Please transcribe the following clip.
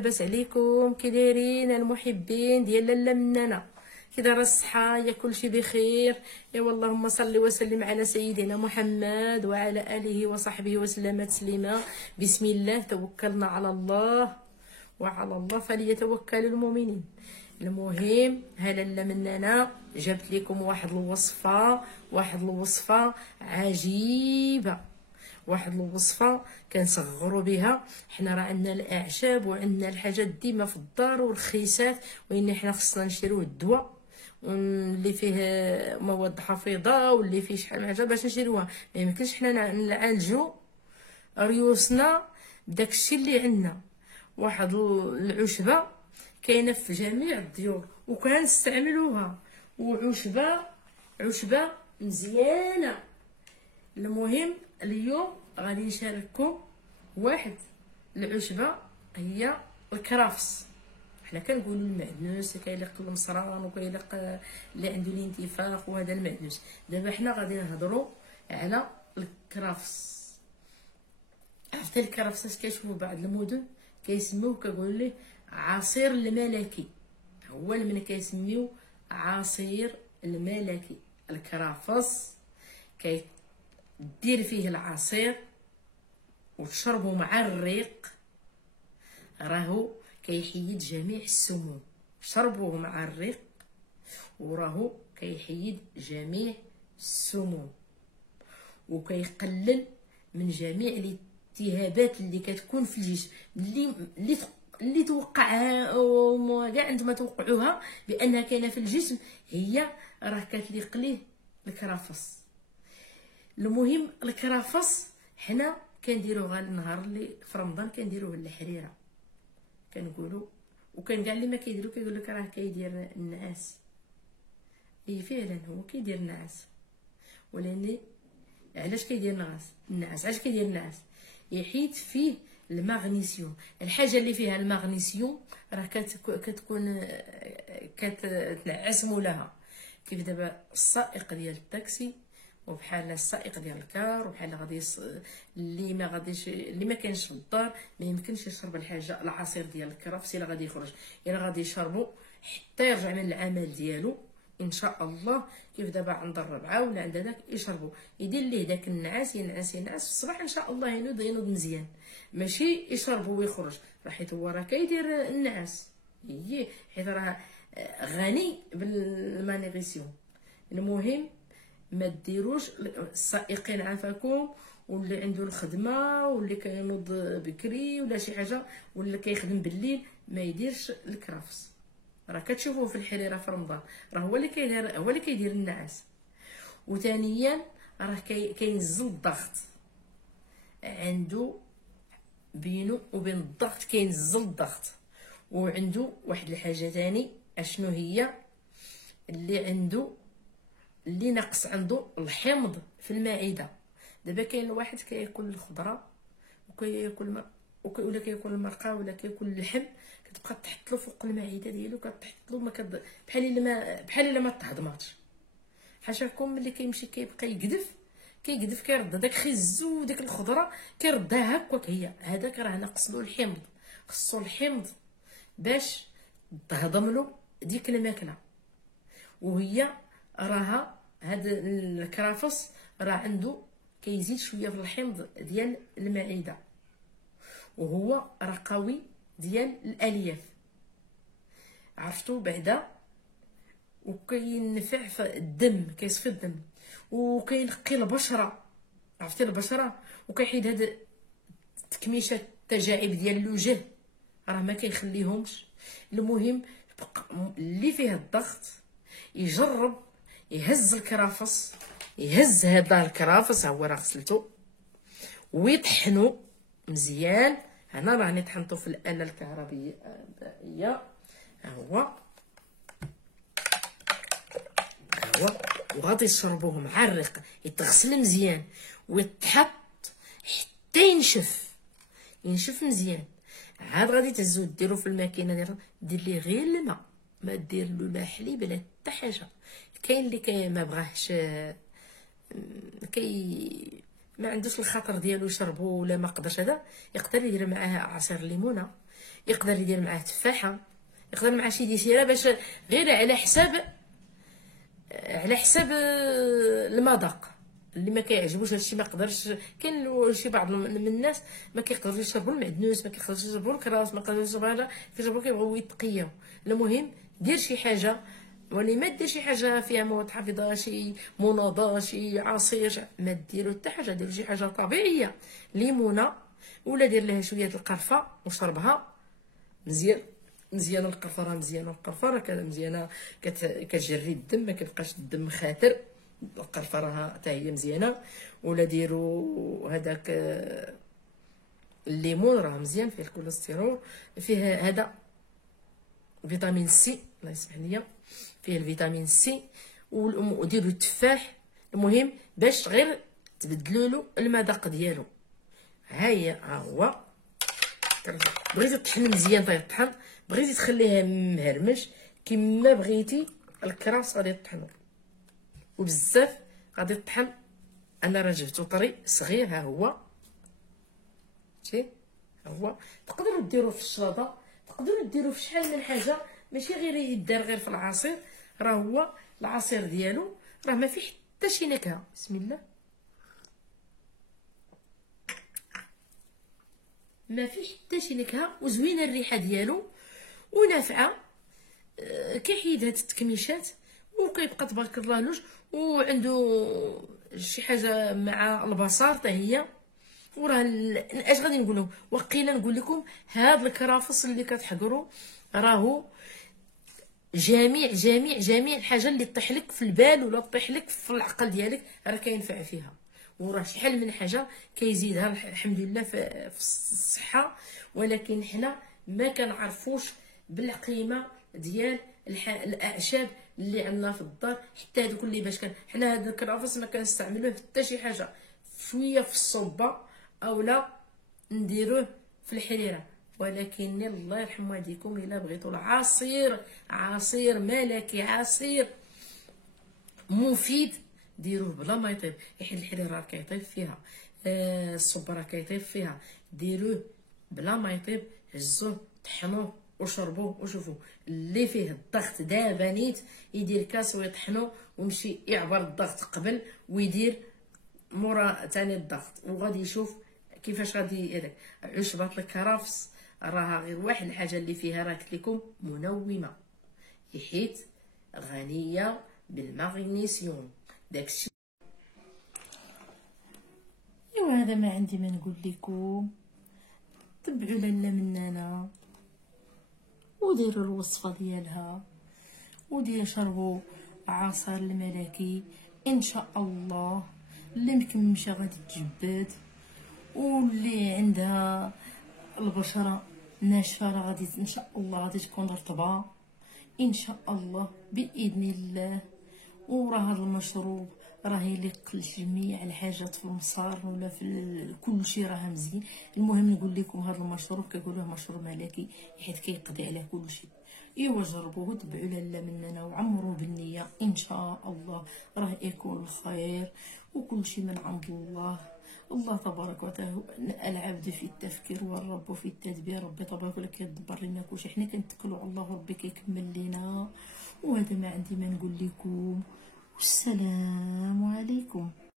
لاباس عليكم؟ كي دايرين المحبين ديال لاله منانه؟ كي دايره الصحه؟ يا كلشي بخير؟ يا اللهم صل وسلم على سيدنا محمد وعلى اله وصحبه وسلم تسليما. بسم الله توكلنا على الله وعلى الله فليتوكل المؤمنين. المهم لاله منانه جبت لكم واحد الوصفه عجيبه، واحد الوصفه كنصغروا بها. حنا راه عندنا الاعشاب وعندنا الحاجات ديما في الدار ورخيصات، وان حنا خصنا نشريو الدواء واللي فيه مواد حفيظه واللي فيه شحال من حاجه باش نشريوها. ما يمكنش حنا نعالجو ريوسنا بداكشي اللي عندنا. واحد العشبه كاينه في جميع الديور وكنستعملوها، عشبه مزيانه. المهم اليوم غادي نشارككم واحد العشبه هي الكرافس. حنا كنقولوا المعدنوس، كايلق المصران وكايلق اللي عنده الانتفاخ وهذا المعدنوس. دابا حنا غادي نهضروا على الكرافس. عرفتي الكرافس اش كيشوفوا بعض المدن كيسموه كيقولوا ليه عصير الملكي. هو من كيسميو عصير الملكي. الكرافس دير فيه العصير وتشربه مع الريق، راهو كيحيد جميع السموم. شربوه مع الريق وراهو كيحيد جميع السموم وكيقلل من جميع الالتهابات اللي كتكون في الجسم، اللي توقعها كاع انتما توقعوها بانها كاينه في الجسم، هي راه كتليق ليه الكرافس. المهم الكرافس حنا كنديروه غير النهار اللي في رمضان كنديروه الحريره كنقولوا، وكان كاع اللي ما كيديروا كيقول لك راه كيدير النعاس. اي فعلا هو كيدير النعاس، ولكن علاش كيدير النعاس؟ علاش كيدير النعاس؟ يحيد فيه المغنيسيوم. الحاجه اللي فيها المغنيسيوم راه كتكون كتنعس مولاها. كيف دابا السائق ديال التاكسي وبحال السائق ديال الكار وبحال غادي اللي ما كانش في الدار ما يمكنش يشرب الحاجه العصير ديال الكرافس الا غادي يخرج، الا غادي يشربو حتى يرجع من العمل ديالو ان شاء الله. كيف دابا عند الربعه ولا عند داك يشربو، يدير ليه داك النعاس، ينعس في الصباح ان شاء الله ينوض مزيان، ماشي يشربو ويخرج. حيت هو راه كيدير النعاس، هي حيت راه غني بالمغنيسيوم. المهم ما ديروش السائقين عافاكم، واللي عنده الخدمه واللي كينوض بكري ولا شي حاجه ولا كيخدم بالليل ما يديرش الكرافس. راه كتشوفوه في الحريره في رمضان، راه هو اللي كيدير النعاس. وثانيا راه كينزل الضغط، عنده بينه وبين الضغط كينزل الضغط. وعنده واحد الحاجه ثاني اشنو هي اللي ناقص عنده الحمض في المعده. دابا كاين الواحد كياكل الخضره وكياكل ولا كياكل المرقه ولا كياكل اللحم، كتبقى تحط له فوق المعده ديالو، كتحط له بحال الا ما تهضماتش. حاشاكم ملي كيمشي كيبقى كيقدف كيرد داك خزو وداك الخضره كيردها هكاك، هي هذاك راه ناقص له الحمض. خصو الحمض باش تهضم له ديك الماكله. وهي راها هاد الكرافس راه عنده كيزيد شويه في الحمض ديال المعده، وهو راه قوي ديال الالياف، عرفتو بعدا. وكينفع في الدم، كيصفي الدم، وكينقي البشره، عرفتي البشره، وكيحيد هاد تكميشه التجاعيد ديال الوجه، راه ما كيخليهمش. المهم اللي فيه الضغط يجرب يهز الكرافس، يهز هذا الكرافس هو راه غسلته ويطحنو مزيان. هنا راني طحنته في الاله الكهربائيه، ها هو وغادي يشربوه مع الريق، يتغسل مزيان ويتحط حتى ينشف مزيان. عاد غادي تهزو ديرو في الماكينه، دير ليه غير الماء، ما دير له لا حليب لا حتى حاجه. كاين اللي ما بغاهش ما عندوش الخاطر ديالو يشربو ولا ما قدرش، هذا يقدر يدير معاه عصير الليمونه، يقدر يدير معاه تفاحه، يقدر معاه شي ديسيره باش غير على حساب المذاق اللي ما كيعجبوش هادشي. ما قدرش، كاين شي بعض من الناس ما كيقدروش يشربوا المعدنوس، ما كيقدروش يشربوا الكراس، ما كيقدروش يشربوا هذا، كيبغيو يتقياو. المهم دير شي حاجه، ولي ما دير شي حاجه فيها مواد حافظه، شي مناضه، شي عصير، ما ديروا حتى حاجه. ديروا شي حاجه طبيعيه، ليمونه، ولا دير لها شويه القرفه وشربها مزيان. مزيانه القرفه، راه مزيانه القرفه، راه مزيانه، كتجري الدم، ما كيبقاش الدم خاتر. القرفه راه حتى هي مزيانه. ولا ديروا هذاك الليمون، راه مزيان، فيه الكوليسترول، فيه هذا فيتامين سي، الله يسمح لي، فيه الفيتامين سي. وديروا التفاح. المهم باش غير تبدلوا له المذاق ديالو. ها هو. بغيتي تطحن مزيان طيطحن، بغيتي تخليه مهرمش كما بغيتي. الكراس غادي تطحنو وبزاف غادي تطحن. انا راه جبتو طري صغير، ها هو شتي، ها هو. تقدروا ديروه في الشلاضه، تقدروا ديروه في شحال من حاجه، ماشي غير يدار غير في العصير. راه هو العصير ديالو راه ما فيه حتى شي نكهه. بسم الله، ما فيه حتى شي نكهه، وزوينه الريحه ديالو ونافعه. كيحيد هاد التكميشات وكيبقى تبارك الله لوج. وعنده شي حاجه مع البصار حتى هي. وراه اش غادي نقولوا، وقيلا نقول لكم هاد الكرافس اللي كتحقروا راهو جميع جميع جميع الحاجه اللي طيح لك في البال ولا طيح لك في العقل ديالك راه كينفع فيها. وراه شحال من حاجه كيزيدها الحمد لله في الصحه. ولكن حنا ما كنعرفوش بالقيمه ديال الاعشاب اللي عندنا في الدار. حتى هذوك اللي باش حنا هذا الكرافس ما كنستعملوه حتى شي حاجه، شويه في الصوبه اولا نديروه في الحريره. ولكن الله يرحم والديكم الا بغيتوا العصير، عصير ملكي، عصير مفيد، ديروه بلا ما يطيب. حيت الحريره راه كيطيب فيها، الصوبه راه كيطيب فيها. ديروه بلا ما يطيب، هزوه طحنوه وشربوه. وشوفوا اللي فيه الضغط دابا نيت يدير كاس ويطحنو ويمشي يعبر الضغط قبل ويدير مورا تاني الضغط، وغادي يشوف كيفاش غادي هذاك. عشبة الكرفس راها غير واحد الحاجه اللي فيها، راه قلت لكم منومه، حيت غنيه بالمغنيسيوم. داكشي. ايوا هذا ما عندي ما نقول لكم. تبعوا لاله مننا وديروا الوصفه ديالها، وديروا شربوا عصير الملكي ان شاء الله. اللي مكمشه غادي تجبد، واللي عندها البشره ناشفه راه غادي ان شاء الله غادي تكون رطبه ان شاء الله باذن الله. وراه هذا المشروب راه يليق لجميع الحاجات في المصار ولا في كل شيء، راه مزيان. المهم نقول لكم هذا المشروب كيقولوه مشروب ملكي حيت كيقضي على كل شيء. ايوا جربوه، تبعوا لاله مننا وعمروا بالنيه ان شاء الله راه يكون الخير وكل شيء من عند الله. الله تبارك وتعالى العبد في التفكير والرب في التدبير. ربي تبارك وتعالى كيدبر لنا كلشي، حنا كنتكلوا على الله وربي كيكمل لنا. وهذا ما عندي ما نقول لكم. السلام عليكم.